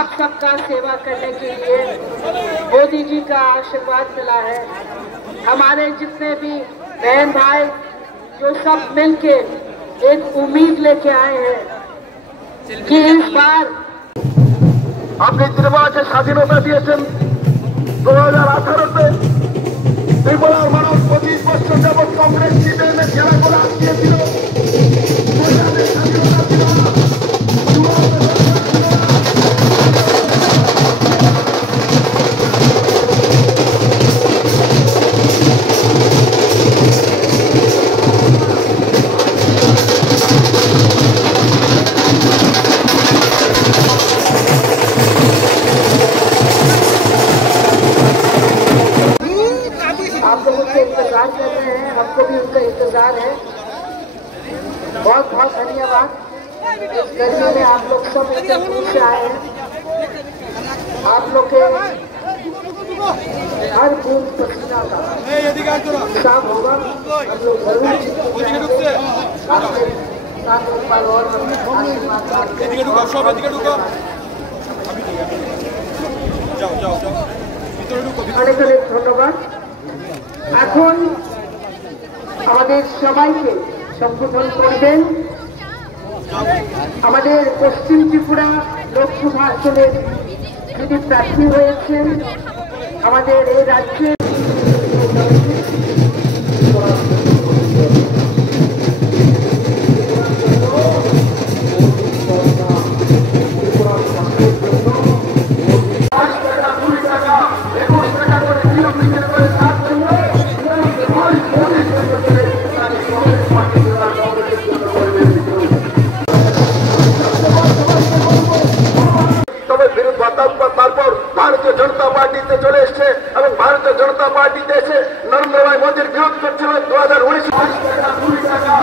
आप सबका सेवा करने के लिए मोदी जी का आशीर्वाद मिला है। हमारे जितने भी बहन भाई जो सब मिलके एक उम्मीद लेके आए हैं कि इस बार আপনি ত্রিপুরাকে স্বাধীনতা দিয়েছেন 2018-তে। ত্রিপুরার মানুষ 25 বছর যাবৎ কংগ্রেস সিপিএমের জেলাগুলো আটকিয়েছিল। आप लोग उससे इंतजार कर रहे हैं, हमको भी उनका इंतजार है। बहुत बहुत धन्यवाद। इस गर्मी में आप लोग सब इतने दूर से आए हैं। आप लोग के हर बूंद पसीना का हिसाब होगा। हम लोग जरूर आपके साथ एक बार और অনেক অনেক ধন্যবাদ। এখন আমাদের সবাইকে সম্বোধন করবেন আমাদের পশ্চিম ত্রিপুরা লোকসভা আসনের যিনি প্রার্থী হয়েছেন আমাদের এই রাজ্যের তারপর ভারতীয় জনতা পার্টিতে চলে এসছে এবং ভারতীয় জনতা পার্টি দেশে নরেন্দ্র ভাই মোদীর বিরোধ করছিল 2019 টাকা